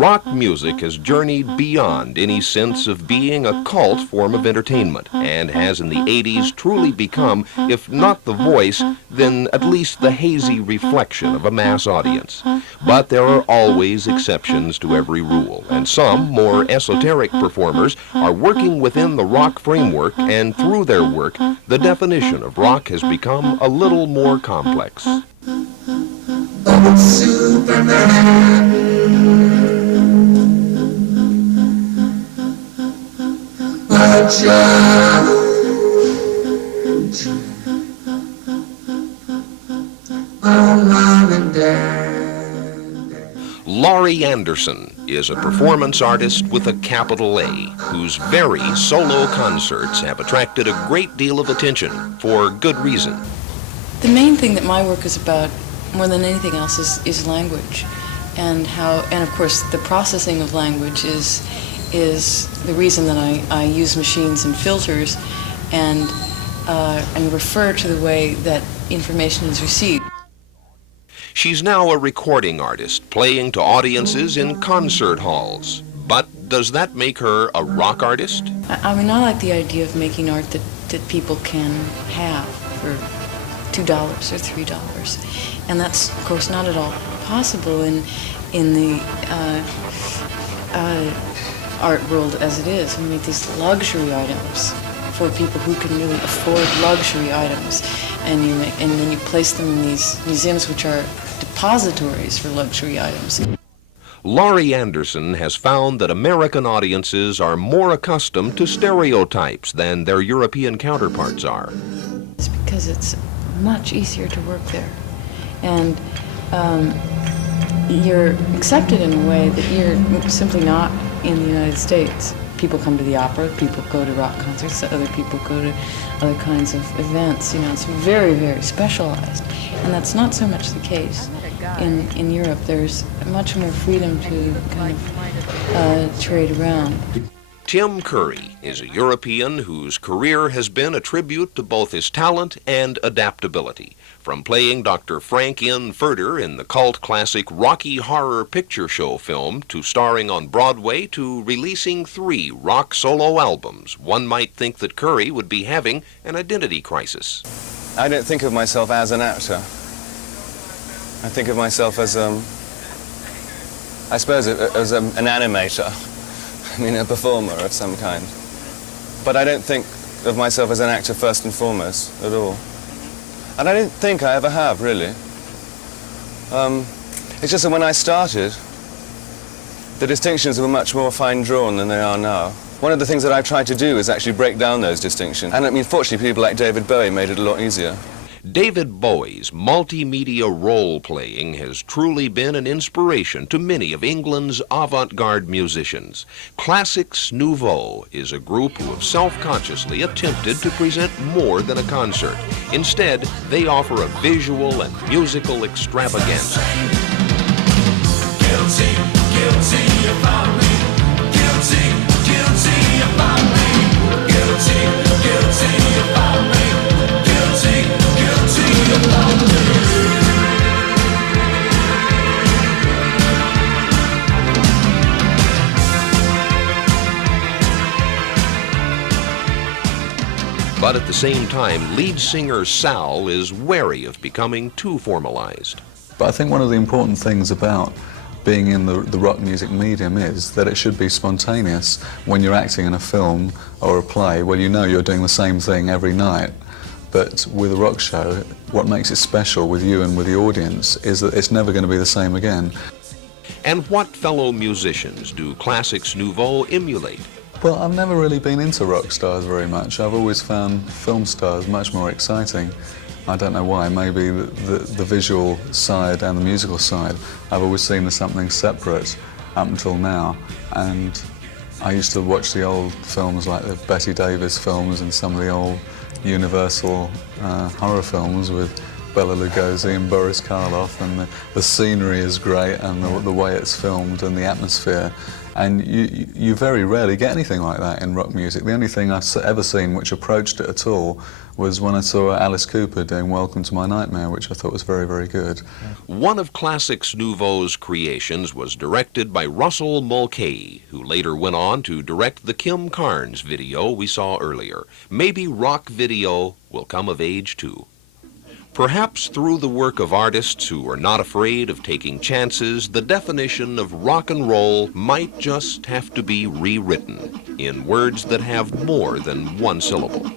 rock music has journeyed beyond any sense of being a cult form of entertainment and has in the 80s truly become, if not the voice, then at least the hazy reflection of a mass audience. But there are always exceptions to every rule, and some more esoteric performers are working within the rock framework, and through their work, the definition of rock has become a little more complex. Laurie Anderson is a performance artist with a capital A, whose very solo concerts have attracted a great deal of attention for good reason. The main thing that my work is about, more than anything else, is language, and of course the processing of language is the reason that I use machines and filters and refer to the way that information is received. She's now a recording artist, playing to audiences in concert halls. But does that make her a rock artist? I like the idea of making art that people can have for $2 or $3. And that's, of course, not at all possible in the art world as it is. We make these luxury items for people who can really afford luxury items, and then you place them in these museums which are depositories for luxury items. Laurie Anderson has found that American audiences are more accustomed to stereotypes than their European counterparts are. It's because it's much easier to work there, and you're accepted in a way that you're simply not in the United States. People come to the opera, people go to rock concerts, other people go to other kinds of events. It's very, very specialized, and that's not so much the case in Europe. There's much more freedom to kind of trade around. Tim Curry is a European whose career has been a tribute to both his talent and adaptability. From playing Dr. Frank N. Furter in the cult classic Rocky Horror Picture Show film to starring on Broadway to releasing 3 rock solo albums, one might think that Curry would be having an identity crisis. I don't think of myself as an actor. I think of myself as, I suppose, as an animator. I mean, a performer of some kind. But I don't think of myself as an actor first and foremost at all. And I don't think I ever have, really. It's just that when I started, the distinctions were much more fine-drawn than they are now. One of the things that I tried to do is actually break down those distinctions. And I mean, fortunately, people like David Bowie made it a lot easier. David Bowie's multimedia role-playing has truly been an inspiration to many of England's avant-garde musicians. Classix Nouveaux is a group who have self-consciously attempted to present more than a concert. Instead, they offer a visual and musical extravaganza. Guilty, guilty about me. Guilty, guilty about me. Guilty, guilty about me. But at the same time, lead singer Sal is wary of becoming too formalized. But I think one of the important things about being in the rock music medium is that it should be spontaneous. When you're acting in a film or a play, well, you know you're doing the same thing every night. But with a rock show, what makes it special with you and with the audience is that it's never going to be the same again. And what fellow musicians do Classix Nouveaux emulate? Well, I've never really been into rock stars very much. I've always found film stars much more exciting. I don't know why, maybe the visual side and the musical side I've always seen as something separate up until now. And I used to watch the old films like the Bette Davis films and some of the old Universal horror films with Bela Lugosi and Boris Karloff, and the scenery is great and the way it's filmed and the atmosphere And you very rarely get anything like that in rock music. The only thing I've ever seen which approached it at all was when I saw Alice Cooper doing Welcome to My Nightmare, which I thought was very, very good. One of Classix Nouveau's creations was directed by Russell Mulcahy, who later went on to direct the Kim Carnes video we saw earlier. Maybe rock video will come of age too. Perhaps through the work of artists who are not afraid of taking chances, the definition of rock and roll might just have to be rewritten in words that have more than one syllable.